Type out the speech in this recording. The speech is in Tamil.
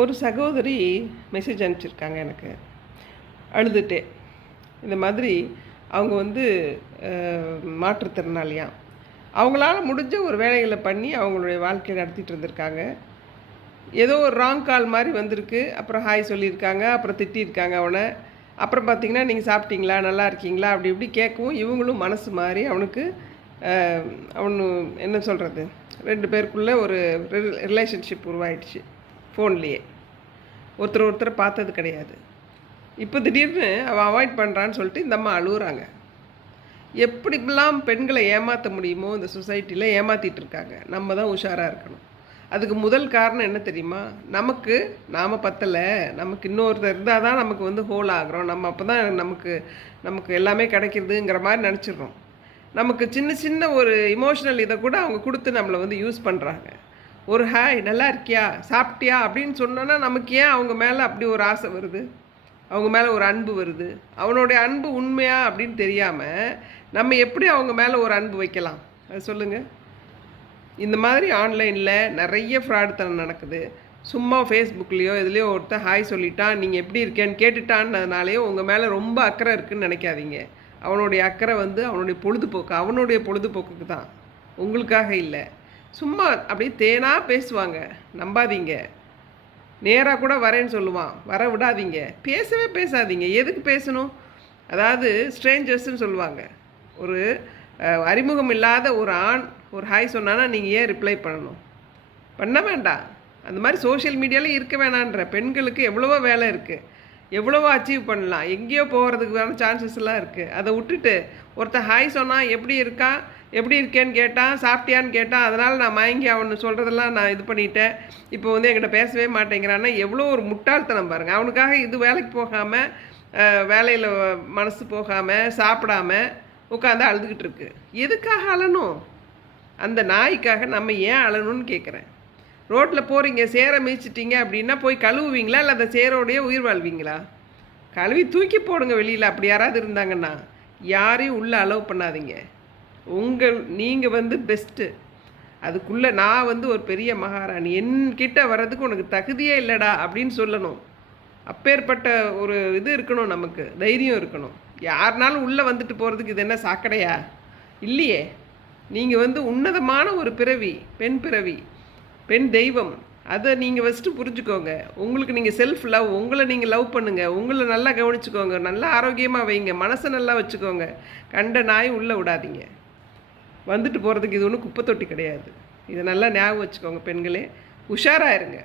ஒரு சகோதரி மெசேஜ் அனுப்பிச்சிருக்காங்க எனக்கு அழுதுகிட்டே. இந்த மாதிரி அவங்க வந்து மாற்றுத்திறனாளியாம். அவங்களால முடிஞ்ச ஒரு வேலைகளை பண்ணி அவங்களுடைய வாழ்க்கையை நடத்திட்டு இருந்திருக்காங்க. ஏதோ ஒரு ராங் கால் மாதிரி வந்திருக்கு. அப்புறம் ஹாய் சொல்லியிருக்காங்க, அப்புறம் திட்டியிருக்காங்க அவனை. அப்புறம் பார்த்திங்கன்னா, நீங்கள் சாப்பிட்டீங்களா, நல்லா இருக்கீங்களா, அப்படி இப்படி கேட்கவும் இவங்களும் மனசு மாறி அவனுக்கு அவனு என்ன சொல்கிறது, 2 பேருக்குள்ளே ஒரு ரிலேஷன்ஷிப் உருவாயிடுச்சு. ஃபோன்லேயே ஒருத்தரை பார்த்தது கிடையாது. இப்போ திடீர்னு அவன் அவாய்ட் பண்ணுறான்னு சொல்லிட்டு இந்த அம்மா அழுகுறாங்க. எப்படிலாம் பெண்களை ஏமாற்ற முடியுமோ இந்த சொசைட்டியில் ஏமாற்றிட்டு இருக்காங்க. நம்ம தான் உஷாராக இருக்கணும். அதுக்கு முதல் காரணம் என்ன தெரியுமா? நாம் பத்தலை, நமக்கு இன்னொருத்தர் இருந்தால் தான் நமக்கு வந்து ஹோல் ஆகிறோம். நம்ம அப்போ தான் நமக்கு எல்லாமே கிடைக்கிறதுங்கிற மாதிரி நினச்சிடுறோம். நமக்கு சின்ன சின்ன ஒரு இமோஷனல் இதை கூட அவங்க கொடுத்து நம்மளை வந்து யூஸ் பண்ணுறாங்க. ஒரு ஹாய், நல்லா இருக்கியா, சாப்பிட்டியா அப்படின்னு சொன்னோன்னா நமக்கு ஏன் அவங்க மேலே அப்படி ஒரு ஆசை வருது, அவங்க மேலே ஒரு அன்பு வருது. அவனுடைய அன்பு உண்மையா அப்படின்னு தெரியாமல் நம்ம எப்படி அவங்க மேலே ஒரு அன்பு வைக்கலாம்? அது சொல்லுங்கள். இந்த மாதிரி ஆன்லைனில் நிறைய ஃப்ராடுத்தனம் நடக்குது. சும்மா ஃபேஸ்புக்லேயோ இதுலேயோ ஒருத்தர் ஹாய் சொல்லிட்டான், நீங்கள் எப்படி இருக்கேன்னு கேட்டுட்டான்னதுனாலேயோ உங்கள் மேலே ரொம்ப அக்கறை இருக்குதுன்னு நினைக்காதீங்க. அவனுடைய அக்கறை வந்து அவனுடைய பொழுதுபோக்குக்கு தான், உங்களுக்காக இல்லை. சும்மா அப்படியே தேனாக பேசுவாங்க, நம்பாதீங்க. நேராக கூட வரேன்னு சொல்லுவான், வர விடாதீங்க. பேசவே பேசாதீங்க. எதுக்கு பேசணும்? அதாவது ஸ்ட்ரேஞ்சர்ஸ்ன்னு சொல்லுவாங்க. ஒரு அறிமுகம் இல்லாத ஒரு ஆண் ஒரு ஹாய் சொன்னான்னா நீங்கள் ஏன் ரிப்ளை பண்ணணும்? பண்ண வேண்டாம். அந்த மாதிரி சோஷியல் மீடியாவில் இருக்க வேணான்ற. பெண்களுக்கு எவ்வளவோ வேலை இருக்குது, எவ்வளவோ அச்சீவ் பண்ணலாம், எங்கேயோ போகிறதுக்கான சான்சஸ்லாம் இருக்குது. அதை விட்டுட்டு ஒருத்தர் ஹாய் சொன்னால் எப்படி இருக்கேன்னு கேட்டான், சாப்பிட்டியான்னு கேட்டான், அதனால் நான் மயங்கி அவனு சொல்கிறதெல்லாம் நான் இது பண்ணிட்டேன், இப்போ வந்து என்கிட்ட பேசவே மாட்டேங்கிறான்னா எவ்வளோ ஒரு முட்டாள்தனம் பாருங்கள். அவனுக்காக இது வேலைக்கு போகாமல், வேலையில் மனசு போகாமல், சாப்பிடாம உட்காந்து அழுதுகிட்டு இருக்கு. எதுக்காக அழணும்? அந்த நாய்க்காக நம்ம ஏன் அழணும்னு கேட்குறேன். ரோட்டில் போகிறீங்க, சேரை மீச்சிட்டிங்க அப்படின்னா போய் கழுவுவீங்களா, இல்லை அந்த சேரோடையே உயிர் வாழ்வீங்களா? கழுவி தூக்கி போடுங்க வெளியில். அப்படி யாராவது இருந்தாங்கன்னா யாரையும் உள்ளே அலோவ் பண்ணாதீங்க. நீங்கள் வந்து பெஸ்ட்டு. அதுக்குள்ளே நான் வந்து ஒரு பெரிய மகாராணி, என்கிட்ட வர்றதுக்கு உனக்கு தகுதியே இல்லைடா அப்படின்னு சொல்லணும். அப்பேற்பட்ட ஒரு இது இருக்கணும், நமக்கு தைரியம் இருக்கணும். யாருனாலும் உள்ளே வந்துட்டு போகிறதுக்கு இது என்ன சாக்கடையா? இல்லையே. நீங்கள் வந்து உன்னதமான ஒரு பிறவி, பெண் தெய்வம். அதை நீங்கள் ஃபஸ்ட்டு புரிஞ்சுக்கோங்க. உங்களுக்கு நீங்கள் செல்ஃப் லவ், உங்களை நீங்கள் லவ் பண்ணுங்கள், உங்களை நல்லா கவனிச்சுக்கோங்க, நல்லா ஆரோக்கியமாக வைங்க, மனசை நல்லா வச்சுக்கோங்க. கண்ட நாய் உள்ளே விடாதீங்க. வந்துட்டு போகிறதுக்கு இது ஒன்றும் குப்பை தொட்டி கிடையாது. இதை நல்லா ஞாபகம் வச்சுக்கோங்க பெண்களே. உஷாராக இருங்க.